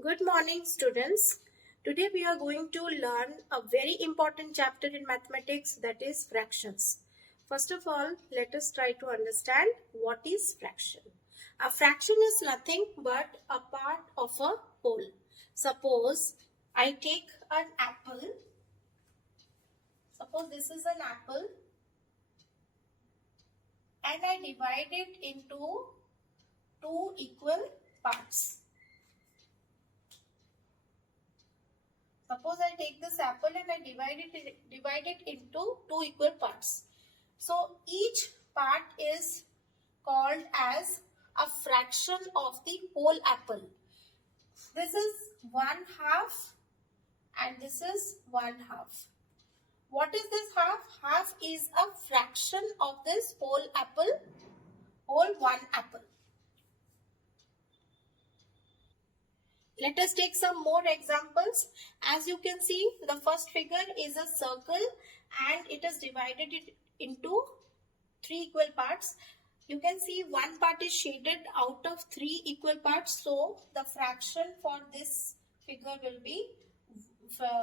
Good morning, students. Today we are going to learn a very important chapter in mathematics, that is fractions. First of all, let us try to understand what is fraction. A fraction is nothing but a part of a whole. Suppose I take an apple. Suppose this is an apple and I divide it into two equal parts. Suppose I take this apple and I divide it into two equal parts. So each part is called as a fraction of the whole apple. This is 1/2 and this is 1/2. What is this half? Half is a fraction of this whole apple, whole one apple. Let us take some more examples. As you can see, the first figure is a circle and it is divided into three equal parts. You can see one part is shaded out of three equal parts. So the fraction for this figure will be,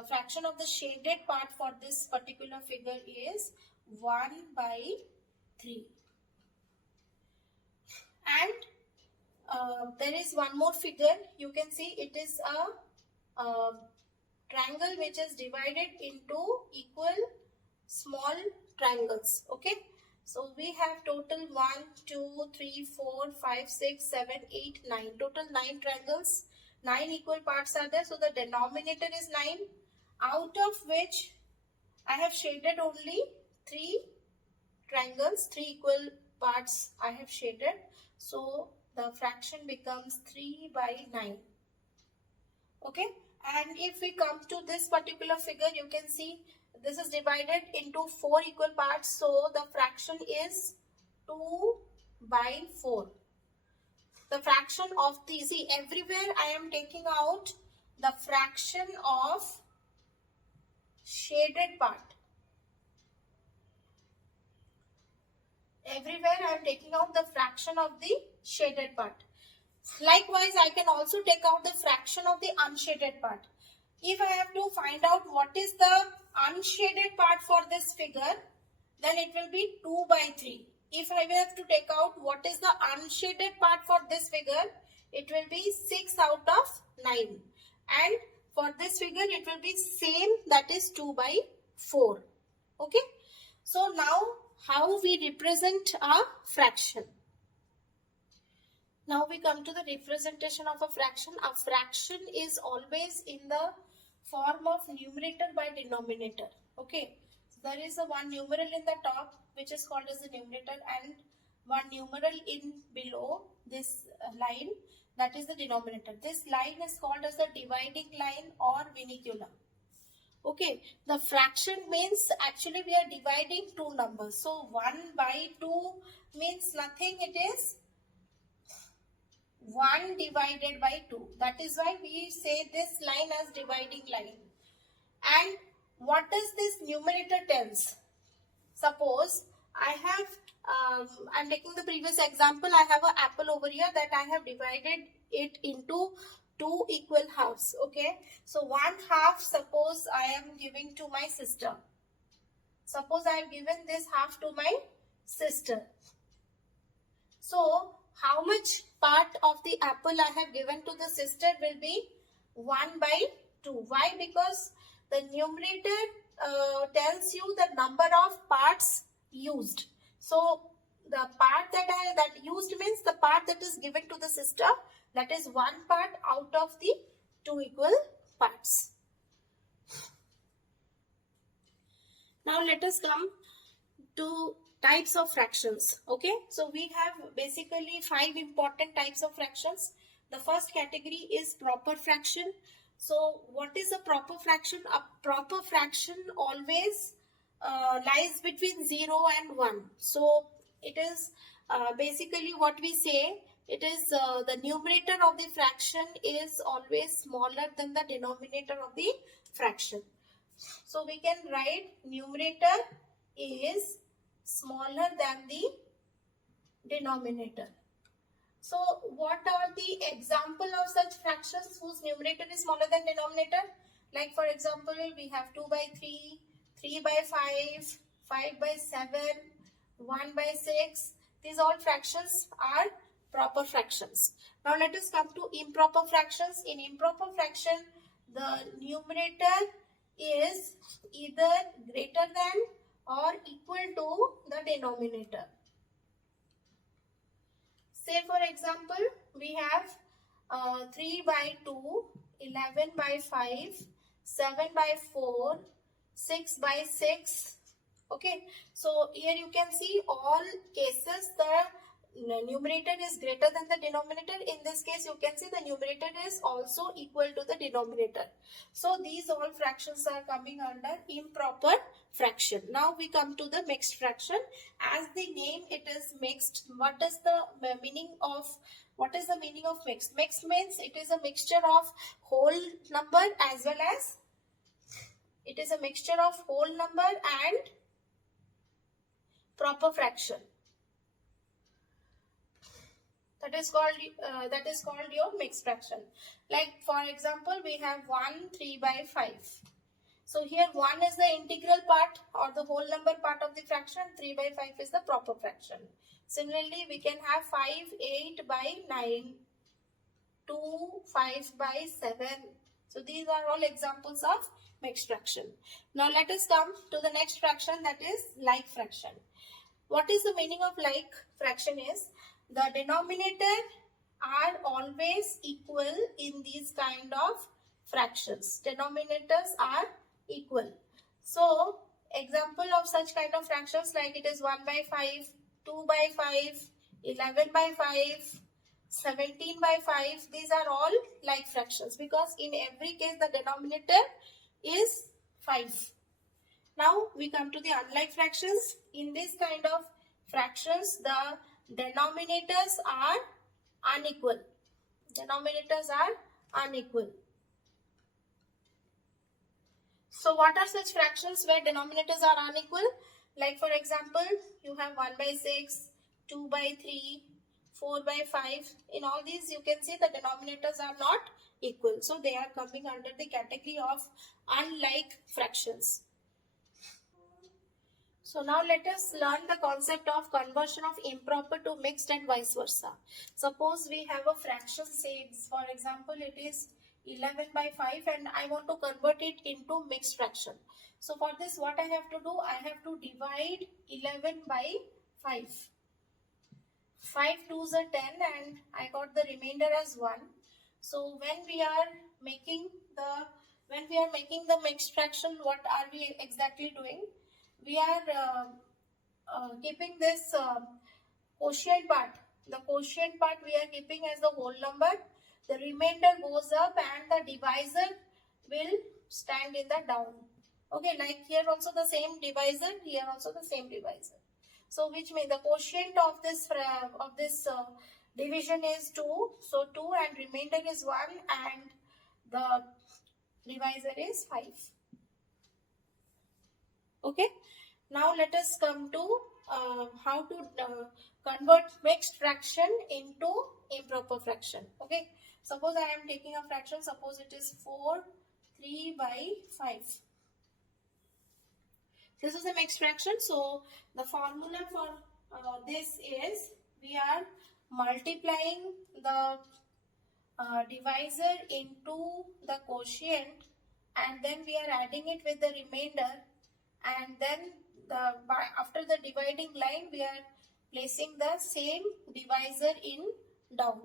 fraction of the shaded part for this particular figure is 1/3. And there is one more figure. You can see it is a triangle which is divided into equal small triangles. Okay, so we have total 1 2 3 4 5 6 7 8 9, total 9 triangles. 9 equal parts are there, so the denominator is 9, out of which I have shaded only 3 triangles, 3 equal parts I have shaded. So the fraction becomes 3/9. Okay, and if we come to this particular figure, you can see this is divided into 4 equal parts. So the fraction is 2/4. The fraction of the, see, everywhere I am taking out the fraction of shaded part. Everywhere I am taking out the fraction of the shaded part. Likewise, I can also take out the fraction of the unshaded part. If I have to find out what is the unshaded part for this figure, then it will be 2/3. If I have to take out what is the unshaded part for this figure, it will be 6 out of 9. And for this figure, it will be same, that is 2/4. Okay. So now how we represent a fraction? Now we come to the representation of a fraction. A fraction is always in the form of numerator by denominator. Okay. So there is a one numeral in the top which is called as the numerator and one numeral in below this line, that is the denominator. This line is called as the dividing line or vernacular. Okay, the fraction means actually we are dividing two numbers. So 1/2 means nothing, it is 1 divided by 2. That is why we say this line as dividing line. And what does this numerator tells? Suppose I have, I'm taking the previous example, I have an apple over here that I have divided it into two equal halves. Okay, so 1/2 suppose I am giving to my sister. Suppose I have given this half to my sister. So how much part of the apple I have given to the sister will be 1/2. Why? Because the numerator tells you the number of parts used. So the part that used means the part that is given to the sister, that is one part out of the two equal parts. Now let us come to types of fractions. Okay, so we have basically 5 important types of fractions. The first category is proper fraction. So what is a proper fraction? A proper fraction always lies between 0 and 1. So it is basically what we say, it is the numerator of the fraction is always smaller than the denominator of the fraction. So we can write numerator is smaller than the denominator. So what are the example of such fractions whose numerator is smaller than denominator? Like for example, we have 2 by 3, 3 by 5, 5 by 7, 1 by 6. These all fractions are proper fractions. Now let us come to improper fractions. In improper fraction, the numerator is either greater than or equal to the denominator. Say for example, we have 3 by 2, 11 by 5, 7 by 4, 6 by 6. Okay, so here you can see all cases the numerator is greater than the denominator. In this case, you can see the numerator is also equal to the denominator. So these all fractions are coming under improper fraction. Now we come to the mixed fraction. As the name, it is mixed. What is the meaning of mixed? Mixed means it is a mixture of whole number as well as and proper fraction. That is called your mixed fraction. Like for example, we have 1 3 by 5. So here 1 is the integral part or the whole number part of the fraction, 3 by 5 is the proper fraction. Similarly, we can have 5 8 by 9, 2 5 by 7. So these are all examples of mixed fraction. Now let us come to the next fraction, that is like fraction. What is the meaning of like fraction is the denominator are always equal in these kind of fractions. Denominators are equal. So example of such kind of fractions like it is 1 by 5, 2 by 5, 11 by 5, 17 by 5. These are all like fractions because in every case the denominator is 5. Now we come to the unlike fractions. In this kind of fractions, the denominators are unequal. So what are such fractions where denominators are unequal? Like for example, you have 1 by 6, 2 by 3, 4 by 5. In all these you can see the denominators are not equal. So they are coming under the category of unlike fractions. So now let us learn the concept of conversion of improper to mixed and vice versa. Suppose we have a fraction, say for example it is 11 by 5 and I want to convert it into mixed fraction. So for this what I have to do? I have to divide 11 by 5. 5 2s are 10 and I got the remainder as 1. So when we are making the mixed fraction, what are we exactly doing? We are keeping this quotient part. The quotient part we are keeping as the whole number. The remainder goes up and the divisor will stand in the down. Okay, like here also the same divisor, here also the same divisor. So which means the quotient of this division is 2. So 2 and remainder is 1 and the divisor is 5. Okay. Now let us come to how to convert mixed fraction into improper fraction. Okay. Suppose I am taking a fraction. Suppose it is 4 3 by 5. This is a mixed fraction. So the formula for this is we are multiplying the divisor into the quotient and then we are adding it with the remainder, and then after the dividing line we are placing the same divisor in down.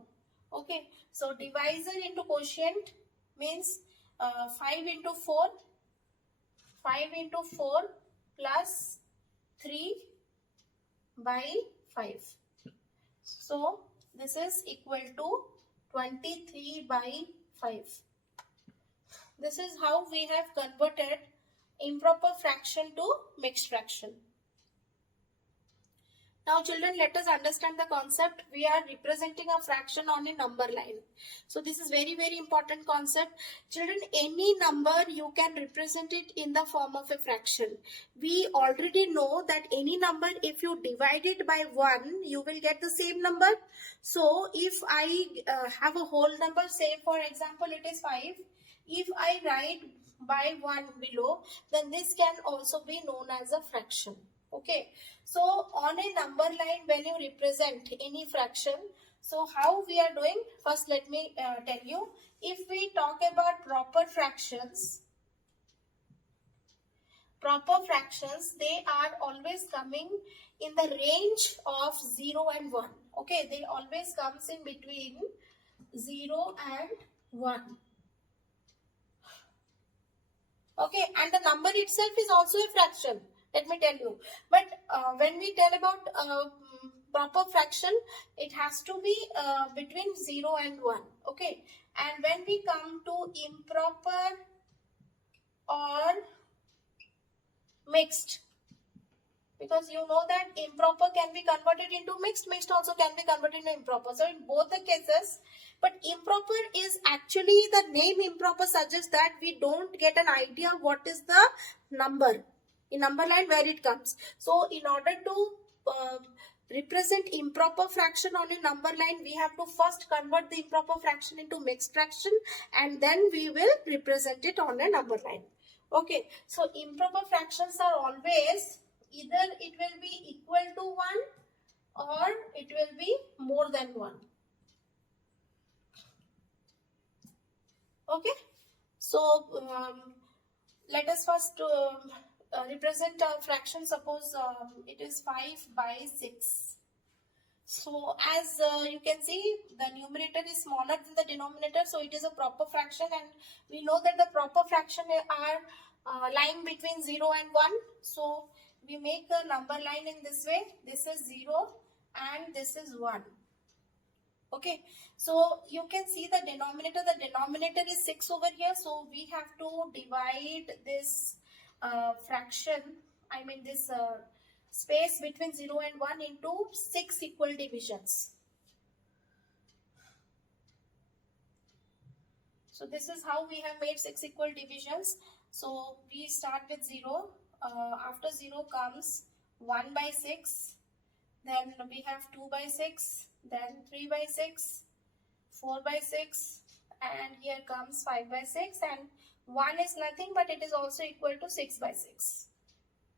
Okay, so divisor into quotient means 5 into 4 plus 3 by 5. So this is equal to 23 by 5. This is how we have converted improper fraction to mixed fraction. Now children, let us understand the concept. We are representing a fraction on a number line. So this is very important concept. Children, any number you can represent it in the form of a fraction. We already know that any number, if you divide it by 1, you will get the same number. So if I have a whole number, say for example it is 5. If I write by 1 below, then this can also be known as a fraction. Okay, so on a number line, when you represent any fraction, so how we are doing? First, let me tell you. If we talk about proper fractions, they are always coming in the range of 0 and 1. Okay, they always comes in between 0 and 1. Okay, and the number itself is also a fraction. Let me tell you. But when we tell about proper fraction, it has to be between 0 and 1. Okay. And when we come to improper or mixed, because you know that improper can be converted into mixed, mixed also can be converted into improper. So in both the cases, but improper is actually, the name improper suggests that we don't get an idea what is the number in number line where it comes. So in order to represent improper fraction on a number line, we have to first convert the improper fraction into mixed fraction, and then we will represent it on a number line. Okay, so improper fractions are always either it will be equal to 1 or it will be more than 1. Okay, so let us first represent a fraction. Suppose it is 5 by 6. So as you can see, the numerator is smaller than the denominator, so it is a proper fraction, and we know that the proper fraction are lying between 0 and 1. So we make a number line in this way. This is 0 and this is 1. Okay, so you can see the denominator. The denominator is 6 over here, so we have to divide this fraction, I mean this space between 0 and 1 into 6 equal divisions. So this is how we have made 6 equal divisions. So we start with 0. After 0 comes 1 by 6. Then we have 2 by 6. Then 3 by 6. 4 by 6. And here comes 5 by 6. And 1 is nothing, but it is also equal to 6 by 6.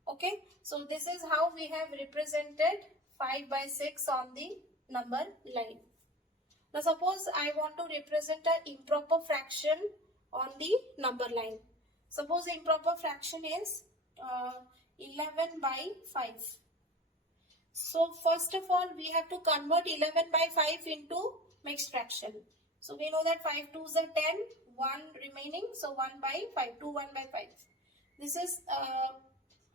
Okay, so this is how we have represented 5 by 6 on the number line. Now suppose I want to represent an improper fraction on the number line. Suppose the improper fraction is 11 by 5. So first of all, we have to convert 11 by 5 into mixed fraction. So we know that 5 2s are 10, 1 remaining, so 1 by 5, 2 1 by 5. This is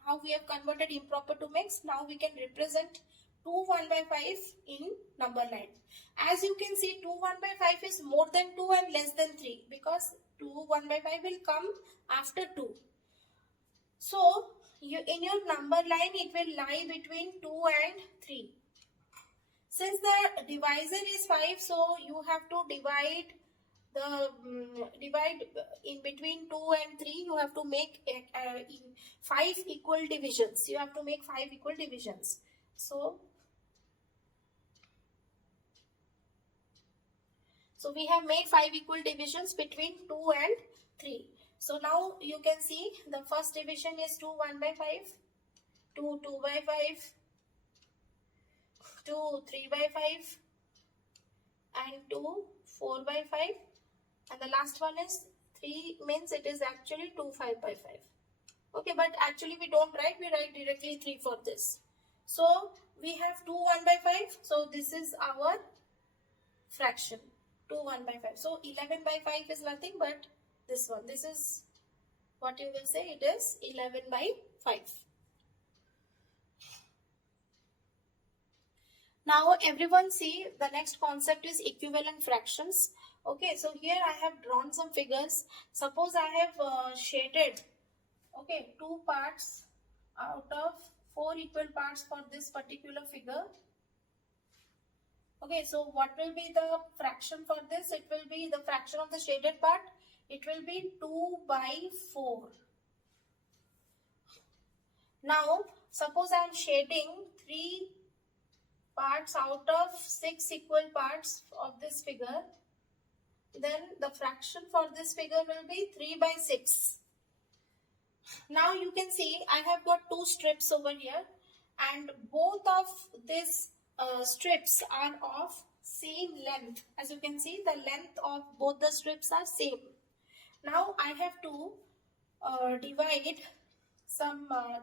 how we have converted improper to mixed. Now we can represent 2 1 by 5 in number line. As you can see, 2 1 by 5 is more than 2 and less than 3, because 2 1 by 5 will come after 2. So in your number line, it will lie between 2 and 3. Since the divisor is 5, so you have to divide in between 2 and 3. You have to make 5 equal divisions. You have to make 5 equal divisions. So we have made 5 equal divisions between 2 and 3. So now you can see the first division is 2 1 by 5, 2 2 by 5, 2 3 by 5, and 2 4 by 5. And the last one is 3, means it is actually 2 5 by 5. Okay, but actually we don't write, we write directly 3 for this. So we have 2 1 by 5. So this is our fraction, 2 1 by 5. So 11 by 5 is nothing but this one. This is what you will say, it is 11 by 5. Now everyone see, the next concept is equivalent fractions. Okay, so here I have drawn some figures. Suppose I have shaded, okay, 2 parts out of 4 equal parts for this particular figure. Okay, so what will be the fraction for this? It will be the fraction of the shaded part. It will be 2 by 4. Now, suppose I am shading 3 parts out of 6 equal parts of this figure. Then the fraction for this figure will be 3 by 6. Now you can see I have got 2 strips over here, and both of these strips are of same length. As you can see, the length of both the strips are same. Now I have to divide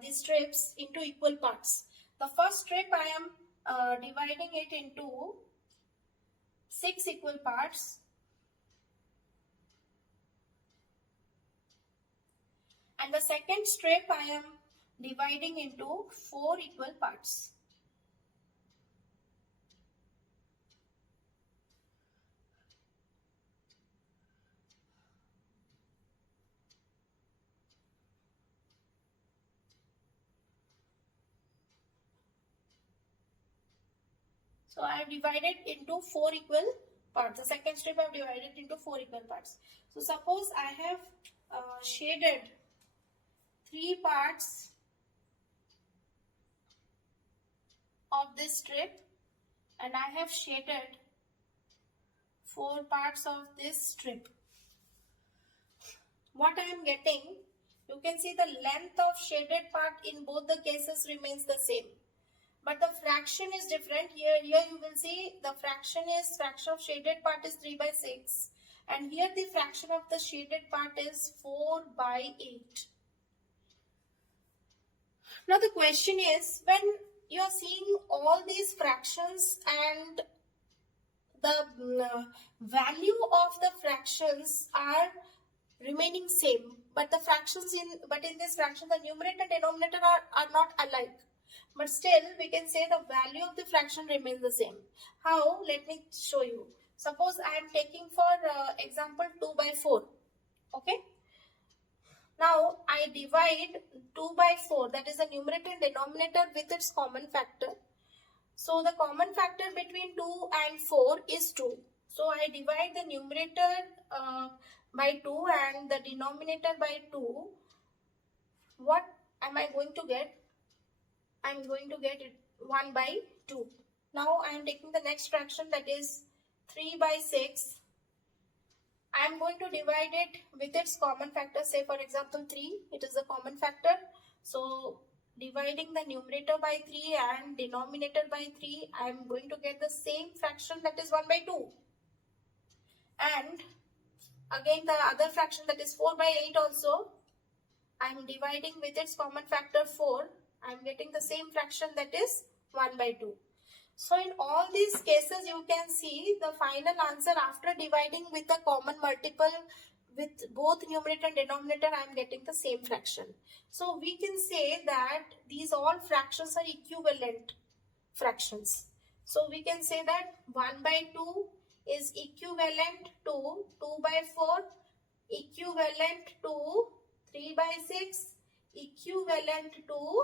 these strips into equal parts. The first strip I am dividing it into 6 equal parts. And the second strip I am dividing into 4 equal parts. So I have divided into 4 equal parts. The second strip I have divided into 4 equal parts. So suppose I have shaded 3 parts of this strip, and I have shaded 4 parts of this strip. What I am getting, you can see the length of shaded part in both the cases remains the same, but the fraction is different. Here you will see the fraction of shaded part is 3 by 6, and here the fraction of the shaded part is 4 by 8. Now the question is, when you are seeing all these fractions and the value of the fractions are remaining same, but in this fraction the numerator and denominator are not alike, but still we can say the value of the fraction remains the same. How? Let me show you. Suppose I am taking for example 2 by 4. Okay. Now I divide 2 by 4, that is the numerator and denominator, with its common factor. So the common factor between 2 and 4 is 2. So I divide the numerator by 2 and the denominator by 2. What am I going to get? I am going to get it 1 by 2. Now I am taking the next fraction, that is 3 by 6. I am going to divide it with its common factor. Say for example 3, it is the common factor. So dividing the numerator by 3 and denominator by 3, I am going to get the same fraction, that is 1 by 2. And again the other fraction, that is 4 by 8 also, I am dividing with its common factor 4. I am getting the same fraction, that is 1 by 2. So in all these cases you can see the final answer after dividing with a common multiple with both numerator and denominator, I am getting the same fraction. So we can say that these all fractions are equivalent fractions. So we can say that 1 by 2 is equivalent to 2 by 4, equivalent to 3 by 6, equivalent to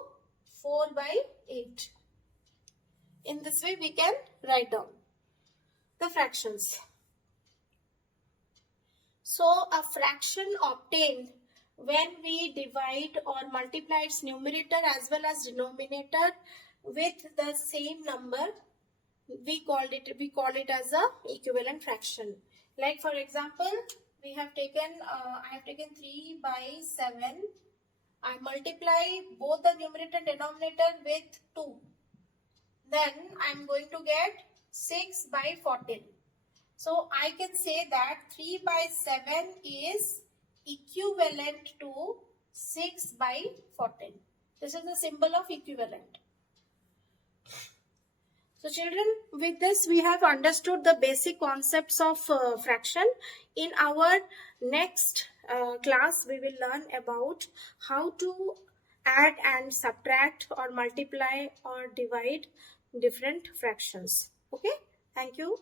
4 by 8. In this way we can write down the fractions. So a fraction obtained when we divide or multiply its numerator as well as denominator with the same number, we call it as a equivalent fraction. Like for example, I have taken 3 by 7. I multiply both the numerator and denominator with 2. Then I am going to get 6 by 14. So I can say that 3 by 7 is equivalent to 6 by 14. This is the symbol of equivalent. So children, with this we have understood the basic concepts of fraction. In our next class we will learn about how to add and subtract or multiply or divide different fractions. Okay, thank you.